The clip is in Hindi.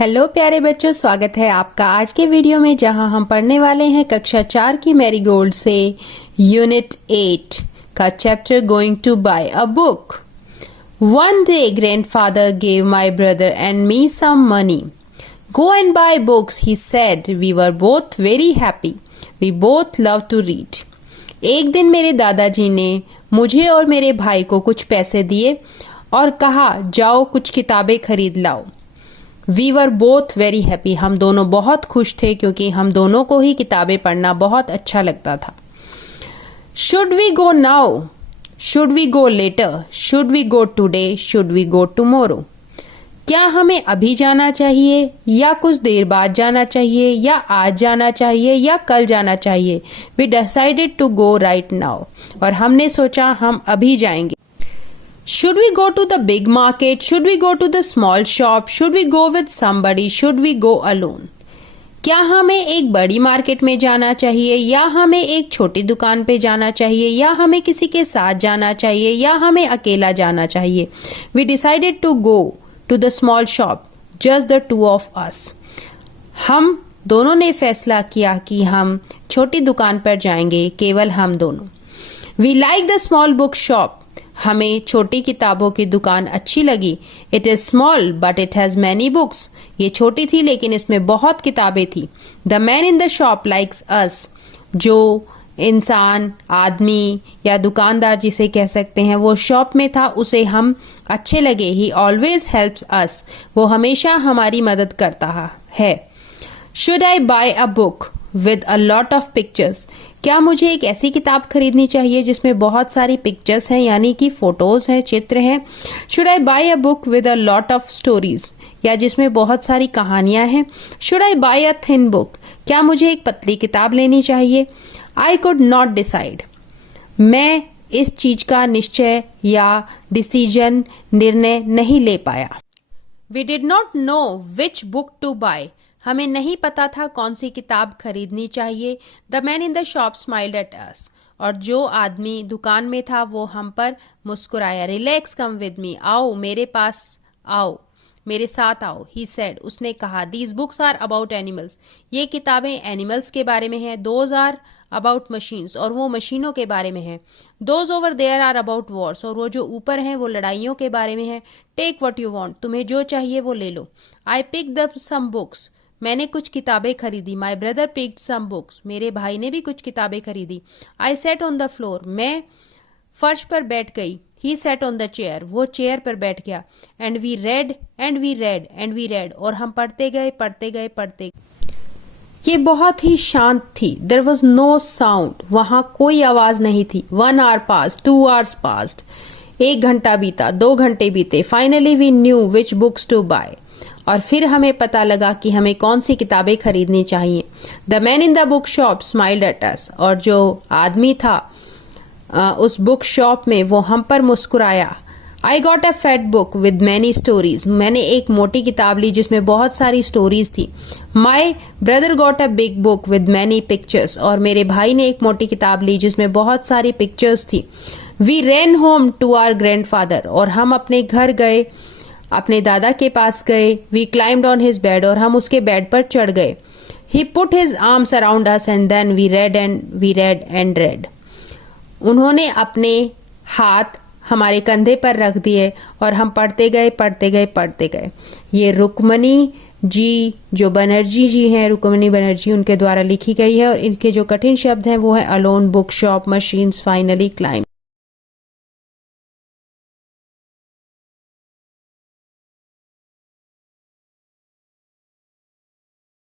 हेलो प्यारे बच्चों, स्वागत है आपका आज के वीडियो में जहां हम पढ़ने वाले हैं कक्षा 4 की मैरीगोल्ड से यूनिट 8 का chapter going to buy a book. One day grandfather gave my brother and me some money. Go and buy books, he said. We were both very happy. We both love to read. एक दिन मेरे दादाजी ने मुझे और मेरे भाई को कुछ पैसे दिए और कहा, जाओ कुछ किताबें खरीद लाओ। We were both very happy. हम दोनों बहुत खुश थे क्योंकि हम दोनों को ही किताबें पढ़ना बहुत अच्छा लगता था। Should we go now? Should we go later? Should we go today? Should we go tomorrow? क्या हमें अभी जाना चाहिए या कुछ देर बाद जाना चाहिए या आज जाना चाहिए या कल जाना चाहिए? We decided to go right now. और हमने सोचा हम अभी जाएंगे। Should we go to the big market? Should we go to the small shop? Should we go with somebody? Should we go alone? क्या हमें एक बड़ी मार्केट में जाना चाहिए या हमें एक छोटी दुकान पे जाना चाहिए या हमें किसी के साथ जाना चाहिए या हमें अकेला जाना चाहिए? We decided to go to the small shop, just the two of us. हम दोनों ने फैसला किया कि हम छोटी दुकान पर जाएंगे, केवल हम दोनों। We like the small book shop. हमें छोटी किताबों की दुकान अच्छी लगी। It is small but it has many books. ये छोटी थी लेकिन इसमें बहुत किताबें थी। The man in the shop likes us. जो इंसान, आदमी या दुकानदार जिसे कह सकते हैं, वो शॉप में था, उसे हम अच्छे लगे। He always helps us. वो हमेशा हमारी मदद करता है। Should I buy a book with a lot of pictures? क्या मुझे एक ऐसी किताब खरीदनी चाहिए जिसमें बहुत सारी पिक्चर्स हैं, यानी कि फोटोज हैं, चित्र हैं? Should I buy a book with a lot of stories? या जिसमें बहुत सारी कहानियां हैं? Should I buy a thin book? क्या मुझे एक पतली किताब लेनी चाहिए? I could not decide. मैं इस चीज का निश्चय या डिसीजन, निर्णय नहीं ले पाया। We did not know which book to buy. हमें नहीं पता था कौन सी किताब खरीदनी चाहिए। The man in the shop smiled at us. और जो आदमी दुकान में था वो हम पर मुस्कुराया। Relax, come with me. आओ मेरे पास आओ, मेरे साथ आओ। He said. उसने कहा, these books are about animals. ये किताबें एनिमल्स के बारे में हैं। Those are about machines. और वो मशीनों के बारे में हैं। Those over there are about wars. और वो जो ऊपर हैं वो लड़ाइयों के बारे में हैं। Take what you want. तुम्हें जो चाहिए वो ले लो। I pick the some books. मैंने कुछ किताबें खरीदी। My brother picked some books. मेरे भाई ने भी कुछ किताबें खरीदी। I sat on the floor. मैं फर्श पर बैठ गई। He sat on the chair. वो चेयर पर बैठ गया। And we read and we read and we read. और हम पढ़ते गए, पढ़ते गए, पढ़ते गए। ये बहुत ही शांत थी। There was no sound. वहां कोई आवाज नहीं थी। 1 hour passed, 2 hours passed. 1 घंटा बीता, 2 घंटे बीते। Finally we knew which books to buy. और फिर हमें पता लगा कि हमें कौन सी किताबें खरीदनी चाहिए। The man in the book shop smiled at us. और जो आदमी था उस बुक शॉप में, वो हम पर मुस्कुराया। I got a fat book with many stories. मैंने एक मोटी किताब ली जिसमें बहुत सारी स्टोरीज थी। My brother got a big book with many pictures. और मेरे भाई ने एक मोटी किताब ली जिसमें बहुत सारी पिक्चर्स थी। We ran home to our grandfather. और हम अपने घर गए, अपने दादा के पास गए। We climbed on his bed. और हम उसके बेड पर चढ़ गए। He put his arms around us and then we read and we read and read. उन्होंने अपने हाथ हमारे कंधे पर रख दिए और हम पढ़ते गए, पढ़ते गए, पढ़ते गए। ये रुक्मणी जी, जो बनर्जी जी हैं, रुक्मणी बनर्जी, उनके द्वारा लिखी गई है। और इनके जो कठिन शब्द हैं वो है alone, book shop, machines, finally, climb.